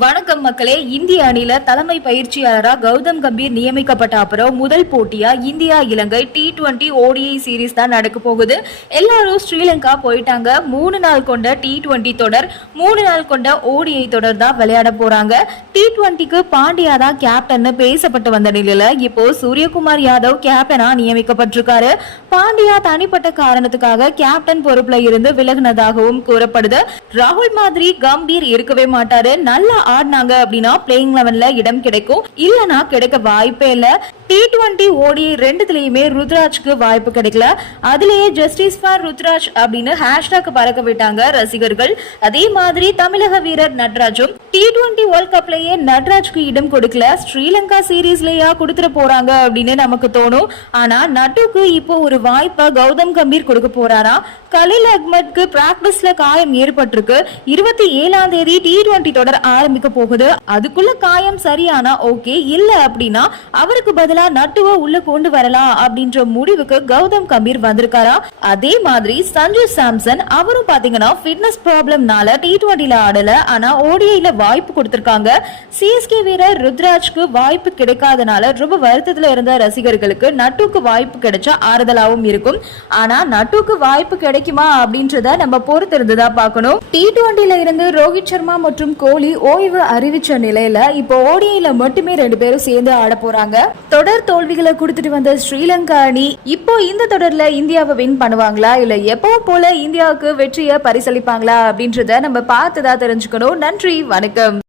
வணக்கம் மக்களே இந்திய அணியில தலைமை பயிற்சியாளராக கௌதம் கம்பீர் நியமிக்கப்பட்ட அப்புறம் முதல் போட்டியா India Ilangai T twenty ODI series தான் நடக்க போகுது. எல்லாரும் ஸ்ரீலங்கா போயிட்டாங்க. மூணு நாள் கொண்ட டி டுவெண்டி தொடர் மூணு நாள் கொண்ட ஓடிஐ தொடர் தான் விளையாட போறாங்க. டி டுவெண்ட்டிக்கு பாண்டியா தான் கேப்டன் பேசப்பட்டு வந்த நிலையில இப்போ சூரியகுமார் யாதவ் கேப்டனா நியமிக்கப்பட்டிருக்காரு. பாண்டியா தனிப்பட்ட காரணத்துக்காக கேப்டன் பொறுப்புல இருந்து விலகினதாகவும் கூறப்படுது. ராகுல் மாதிரி கம்பீர் இருக்கவே மாட்டாரு. நல்லா ஆடினாங்க அப்படின்னா பிளேயிங் லெவன்ல இடம் கிடைக்கும். இல்லைன்னா கிடைக்க வாய்ப்பே இல்ல. டி டுவெண்ட்டி ஓடி ரெண்டுத்துலயுமே ருத்ராஜ்க்கு வாய்ப்பு கிடைக்கல. அதுலயே ஜஸ்டிஸ் ஃபார் ருத்ராஜ் அப்படின்னு ஹேஷ்டாக் பறக்க விட்டாங்க ரசிகர்கள். அதே மாதிரி தமிழக வீரர் நட்ராஜும் டி டுவெண்ட்டி வேர்ல்ட் கப்லயே நட்ராஜ்க்கு இடம் கொடுக்கல. ஸ்ரீலங்கா சீரீஸ்லயா கொடுத்துட போறாங்க அப்படின்னு நமக்கு தோணும். ஆனா நட்டுக்கு இப்போ ஒரு வாய்ப்பை கௌதம் கம்பீர் கொடுக்க போறாரா கலில் அஹ்மத்க்கு பிராக்டிஸ்ல காயம் ஏற்பட்டிருக்கு. இருபத்தி ஏழாம் தேதி டி டுவெண்ட்டி தொடர் ஆரம்பிக்க போகுது. அதுக்குள்ள காயம் சரியானா ஓகே இல்ல அப்படின்னா அவருக்கு பதிலா நட்டுவ உள்ள கொண்டு வரலாம் அப்படின்ற முடிவுக்கு கௌதம் கம்பீர் வந்திருக்காரா? அதே மாதிரி சஞ்சு சாம்சன் அவரும் பாத்தீங்கன்னா ஃபிட்னஸ் ப்ராப்ளம்னால டி டுவெண்ட்டில ஆடல. ஆனா ஓடிஐல வாய்ப்பு கொடுத்திருக்காங்க. சிஎஸ்கே வீரர் ருத்ராஜ்க்கு வாய்ப்பு கிடைக்காதனால ரொம்ப வருத்தத்துல இருந்த ரசிகர்களுக்கு நட்டுக்கு வாய்ப்பு கிடைச்சா ஆறுதலாவும் இருக்கும். ஆனா நட்டுக்கு வாய்ப்பு கிடைக்குமா அப்படின்றத நம்ம பொறுத்திருந்து பார்க்கணும். டி டுவெண்ட்டில இருந்து ரோஹித் சர்மா மற்றும் கோலி ஓய்வு அறிவிச்ச நிலையில இப்போ ஓடிஐல மட்டுமே ரெண்டு பேரும் சேர்ந்து ஆட போறாங்க. தொடர் தோல்விகளை கொடுத்துட்டு வந்த ஸ்ரீலங்கா அணி இப்போ இந்த தொடர்ல இந்தியாவை வின் பண்ணுவாங்களா? இல்ல எப்போ போல இந்தியாவுக்கு வெற்றியை பரிசளிப்பாங்களா? அப்படின்றத நம்ம பார்த்துதான் தெரிஞ்சுக்கணும். நன்றி வணக்கம்.